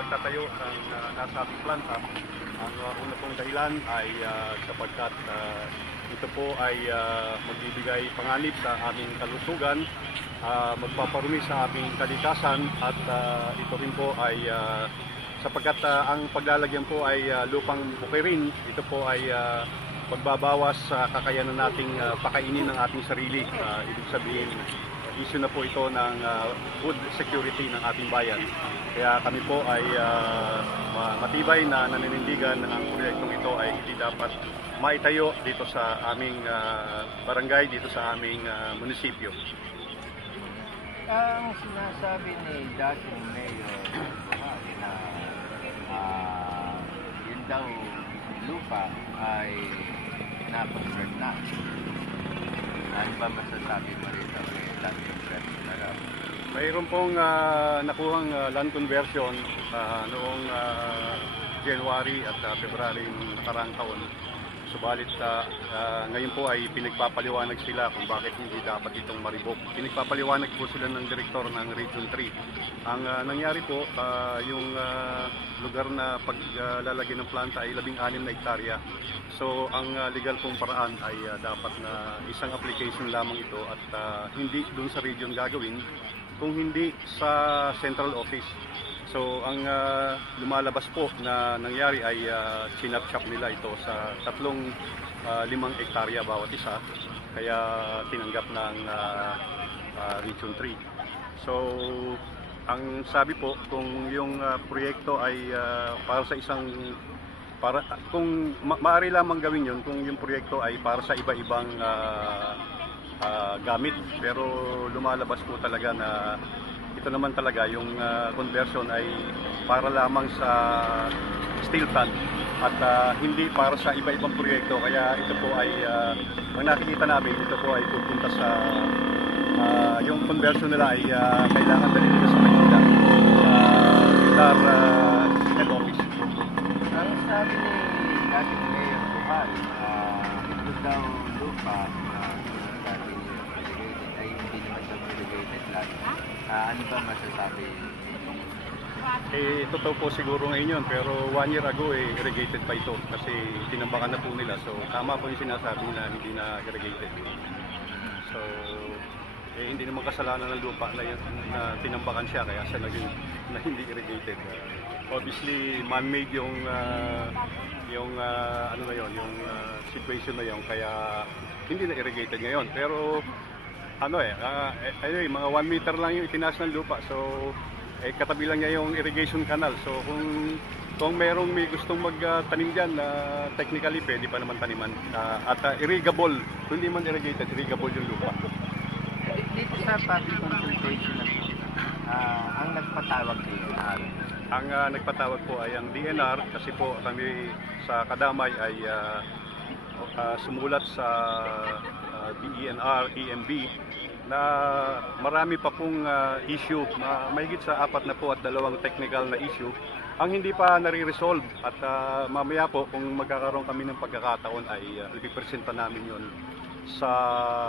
pagtatayo ng nasabing planta. Ang una pong dahilan ay sapagkat ito po ay magbibigay panganib sa aming kalusugan, magpaparumi sa aming kalikasan, at ito rin po ay sapagkat ang paglalagyan po ay lupang bukirin. Ito po ay pagbabawas sa kakayanan nating pakainin ng ating sarili. Ibig sabihin, issue na po ito ng food security ng ating bayan. Kaya kami po ay matibay na naninindigan na ang proyektong ito ay hindi dapat maitayo dito sa aming barangay, dito sa aming munisipyo. Ang sinasabi ni dating Mayor Buhari na yun daw lupa ay napag-rent na. Ano ba masasabi mo rin sa land conversion na raw? Mayroon pong nakuhang land conversion noong January at February ng nakaraang taon. Subalit ngayon po ay pinagpapaliwanag sila kung bakit hindi dapat itong ma-revoke. Pinagpapaliwanag po sila ng direktor ng Region 3. Ang nangyari po, yung lugar na paglalagyan ng planta ay 16 na hektarya. So ang legal pong paraan ay dapat na isang application lamang ito at hindi doon sa region gagawin, kung hindi sa central office. So ang lumalabas po na nangyari ay sinapchap nila ito sa 5 hektarya bawat isa, kaya tinanggap ng Region 3. So ang sabi po, kung yung proyekto ay para sa kung maaari lamang gawin yun kung yung proyekto ay para sa iba-ibang gamit, pero lumalabas po talaga na ito naman talaga yung conversion ay para lamang sa steel plant at hindi para sa iba-ibang proyekto. Kaya ito po ay ang nakikita namin, ito po ay pupunta sa yung conversion nila ay kailangan dalhin nila sa Manila sa head office. Ang sabi ni dating Mayor Buhari, ito daw lupa na dating irrigated ay hindi naman daw irrigated land. Ano ba masasabi? Totoo po siguro ngayon yun, pero 1 year ago irrigated pa ito kasi tinambakan na po nila. So tama po yung sinasabi na hindi na irrigated. So hindi naman kasalanan ng lupa na tinambakan siya, kaya siya naging na hindi irrigated. Obviously man-made yung ano na yun, yung situation na yun, kaya hindi na irrigated ngayon. Pero anyway, mga 1 meter lang yung itinaas ng lupa. So katabi lang niya yung irrigation canal. So kung merong may gustong magtanim dyan, technically pwede pa naman taniman. At irrigable, kung hindi man irrigated, irrigable yung lupa. Dito sa public consultation ang nagpatawag DNR. Ang nagpatawag po ay ang DNR kasi po kami sa Kadamay ay sumulat sa DENR, EMB na marami pa pong issue, mahigit sa 4 na po at 2 technical na issue ang hindi pa nare-resolve, at mamaya po kung magkakaroon kami ng pagkakataon ay ipipresenta namin yon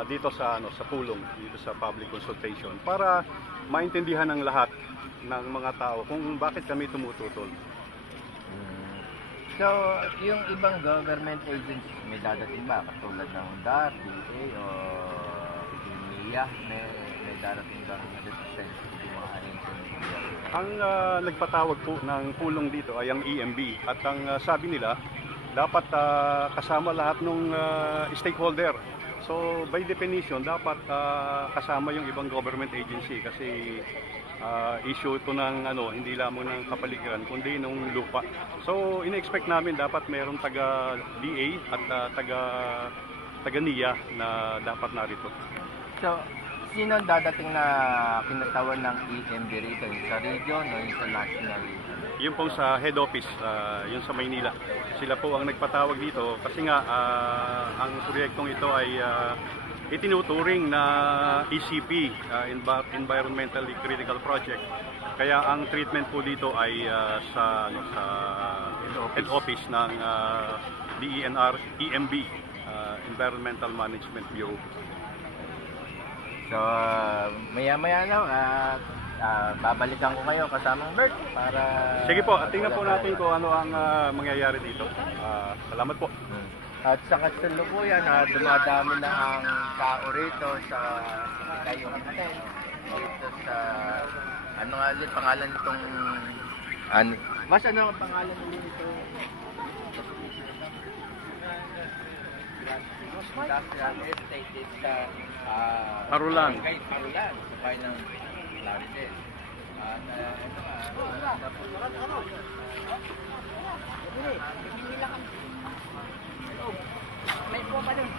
dito sa pulong, dito sa public consultation, para maintindihan ng lahat ng mga tao kung bakit kami tumututol. So, yung ibang government agencies, may dadating ba? Katulad ng DAR, DA, o NIA, may darating bang assistance yung mga agency? Ang nagpatawag po ng pulong dito ay ang EMB, at ang sabi nila, dapat kasama lahat ng stakeholder. So, by definition, dapat kasama yung ibang government agency kasi issue ito ng hindi lamang ng kapaligiran kundi ng lupa. So ina-expect namin dapat mayroong taga DA at taga NIA na dapat narito. So sino ang dadating na kinatawan ng EMB rito? Yung sa region o yung sa national? Yung pong sa head office, yung sa Maynila. Sila po ang nagpatawag dito kasi nga ang proyektong ito ay itinuturing na ECP, Environmentally Critical Project. Kaya ang treatment po dito ay sa head office ng DENR, EMB, Environmental Management Bureau. So maya-maya lang babalikan ko kayo kasamang Bert para... Sige po, tingnan po natin kung ano ang mangyayari dito. Salamat po. At sa kasalukuyan, dumadami na ang tao rito sa Kayong Hotel. Dito sa... Ano nga ulit pangalan nitong... Mas ano ang pangalan nito? Industrial Estate dito sa... Parulan. Kay Parulan. Sa bahay ng Laridel. At ito nga... May po ba doon?